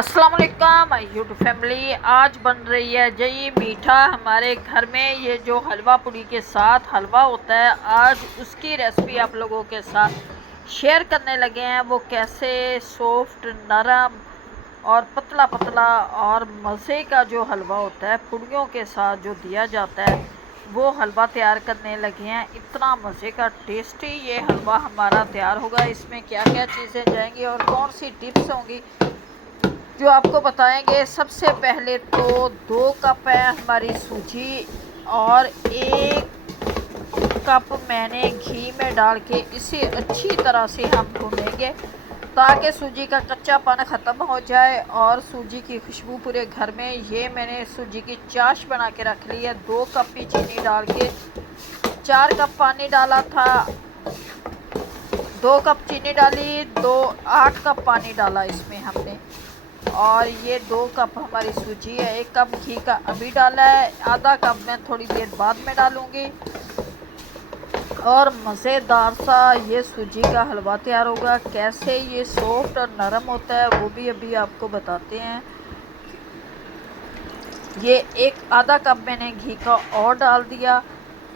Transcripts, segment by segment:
अस्सलाम वालेकुम YouTube family. आज बन रही है जी मीठा हमारे घर में। ये जो हलवा पूड़ी के साथ हलवा होता है, आज उसकी रेसिपी आप लोगों के साथ शेयर करने लगे हैं। वो कैसे सॉफ्ट, नरम और पतला पतला और मज़े का जो हलवा होता है पूड़ियों के साथ जो दिया जाता है, वो हलवा तैयार करने लगे हैं। इतना मज़े का टेस्टी ये हलवा हमारा तैयार होगा। इसमें क्या क्या चीज़ें जाएंगी और कौन सी टिप्स होंगी जो आपको बताएंगे। सबसे पहले तो 2 कप है हमारी सूजी और 1 कप मैंने घी में डाल के इसे अच्छी तरह से हम भूनेंगे ताकि सूजी का कच्चापन ख़त्म हो जाए और सूजी की खुशबू पूरे घर में। ये मैंने सूजी की चाश बना के रख ली है। 2 कप की चीनी डाल के 4 कप पानी डाला था। 2 कप चीनी डाली, 8 कप पानी डाला इसमें हमने। और ये 2 कप हमारी सूजी है। 1 कप घी का अभी डाला है, आधा कप मैं थोड़ी देर बाद में डालूंगी। और मज़ेदार सा ये सूजी का हलवा तैयार होगा। कैसे ये सॉफ्ट और नरम होता है वो भी अभी आपको बताते हैं। ये आधा कप मैंने घी का और डाल दिया।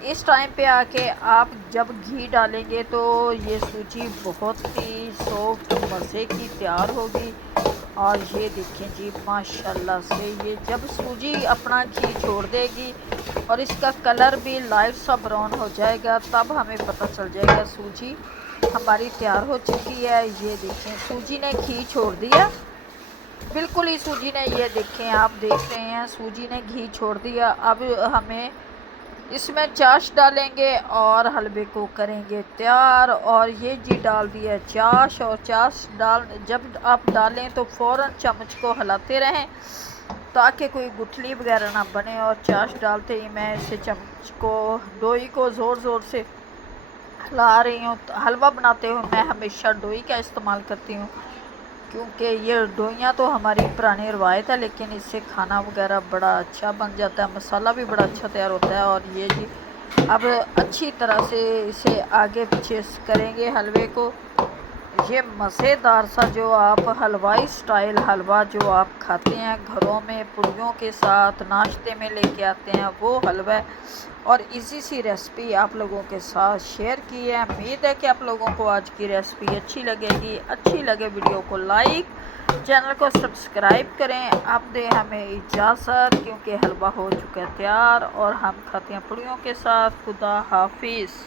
इस टाइम पे आके आप जब घी डालेंगे तो ये सूजी बहुत ही सॉफ्ट मज़े की तैयार होगी। और ये देखें जी, माशाल्लाह से ये जब सूजी अपना घी छोड़ देगी और इसका कलर भी लाइट सा ब्राउन हो जाएगा, तब हमें पता चल जाएगा सूजी हमारी तैयार हो चुकी है। ये देखें सूजी ने घी छोड़ दिया, बिल्कुल ही सूजी ने, ये देखें आप देख रहे हैं सूजी ने घी छोड़ दिया। अब हमें इसमें चाश डालेंगे और हलवे को करेंगे तैयार। और ये जी डाल दिया चाश। और चाश जब आप डालें तो फ़ौरन चम्मच को हिलाते रहें ताकि कोई गुठली वगैरह ना बने। और चाश डालते ही मैं इसे चम्मच को, डोई को ज़ोर ज़ोर से हिला रही हूँ। हलवा बनाते हुए मैं हमेशा डोई का इस्तेमाल करती हूँ क्योंकि ये डोइयाँ तो हमारी पुरानी रवायत है, लेकिन इससे खाना वगैरह बड़ा अच्छा बन जाता है, मसाला भी बड़ा अच्छा तैयार होता है। और ये जी अब अच्छी तरह से इसे आगे पीछे करेंगे हलवे को। ये मज़ेदार सा जो आप हलवाई स्टाइल हलवा जो आप खाते हैं घरों में पूड़ियों के साथ नाश्ते में लेके आते हैं, वो हलवा और इजी सी रेसिपी आप लोगों के साथ शेयर की है। उम्मीद है कि आप लोगों को आज की रेसिपी अच्छी लगेगी। अच्छी लगे वीडियो को लाइक, चैनल को सब्सक्राइब करें। अब दें हमें इजाज़त क्योंकि हलवा हो चुका है तैयार और हम खाते हैं पूड़ियों के साथ। खुदा हाफिज़।